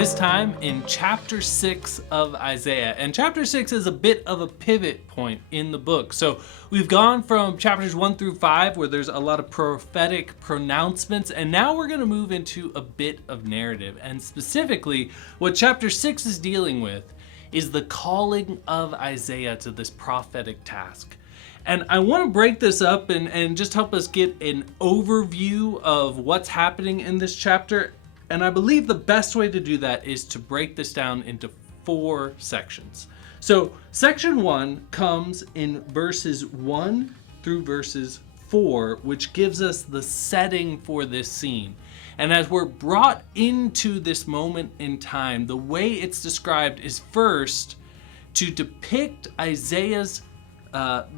this time in chapter 6 of Isaiah. And chapter 6 is a bit of a pivot point in the book. So we've gone from chapters 1 through 5, where there's a lot of prophetic pronouncements, and now we're going to move into a bit of narrative. And specifically, what chapter 6 is dealing with is the calling of Isaiah to this prophetic task. And I want to break this up and just help us get an overview of what's happening in this chapter. And I believe the best way to do that is to break this down into 4 sections. So section 1 comes in verses 1 through verses 4, which gives us the setting for this scene. And as we're brought into this moment in time, the way it's described is first to depict Isaiah's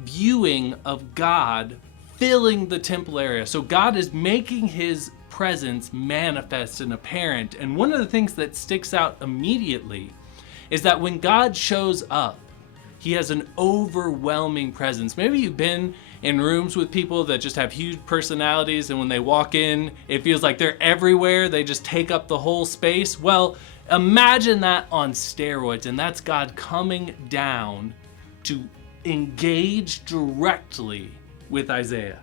viewing of God filling the temple area. So God is making his presence manifest and apparent. And one of the things that sticks out immediately is that when God shows up, he has an overwhelming presence. Maybe you've been in rooms with people that just have huge personalities, and when they walk in, it feels like they're everywhere. They just take up the whole space. Well, imagine that on steroids, and that's God coming down to engage directly with Isaiah.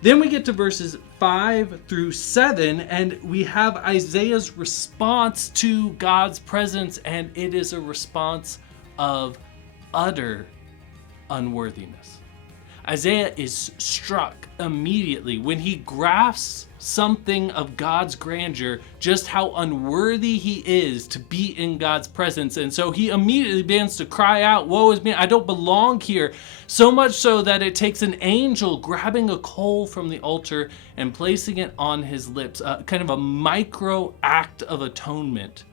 Then we get to verses 5 through 7, and we have Isaiah's response to God's presence, and it is a response of utter unworthiness. Isaiah is struck immediately when he grasps something of God's grandeur, just how unworthy he is to be in God's presence. And so he immediately begins to cry out, "Woe is me, I don't belong here." So much so that it takes an angel grabbing a coal from the altar and placing it on his lips, kind of a micro act of atonement,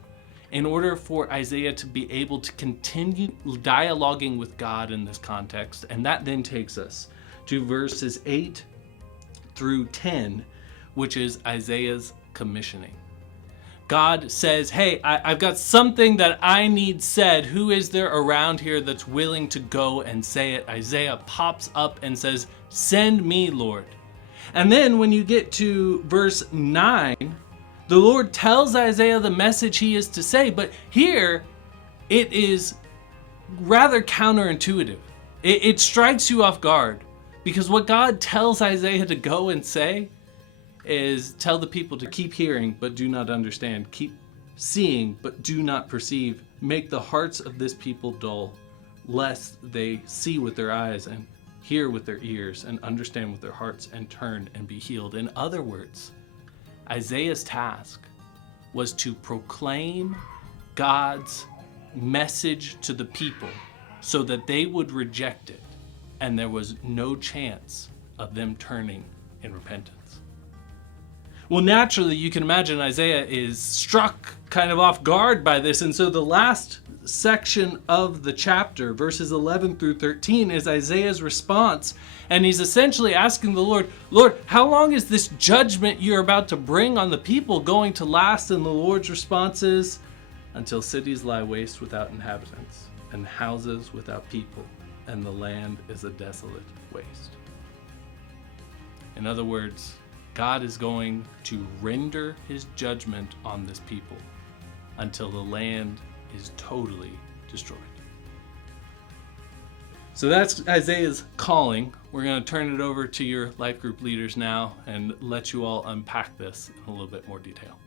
in order for Isaiah to be able to continue dialoguing with God in this context. And that then takes us to verses 8 through 10, which is Isaiah's commissioning. God says, "Hey, I've got something that I need said. Who is there around here that's willing to go and say it?" Isaiah pops up and says, "Send me, Lord." And then when you get to verse 9, the Lord tells Isaiah the message he is to say, but here it is rather counterintuitive. It strikes you off guard, because what God tells Isaiah to go and say is tell the people to keep hearing but do not understand, keep seeing but do not perceive, make the hearts of this people dull, lest they see with their eyes and hear with their ears and understand with their hearts and turn and be healed. In other words, Isaiah's task was to proclaim God's message to the people so that they would reject it, and there was no chance of them turning in repentance. Well, naturally, you can imagine Isaiah is struck kind of off guard by this, and so the last section of the chapter, verses 11 through 13, is Isaiah's response, and he's essentially asking the Lord, "Lord, how long is this judgment you're about to bring on the people going to last?" And the Lord's response is, "Until cities lie waste without inhabitants, and houses without people, and the land is a desolate waste." In other words, God is going to render his judgment on this people until the land is totally destroyed. So that's Isaiah's calling. We're going to turn it over to your life group leaders now and let you all unpack this in a little bit more detail.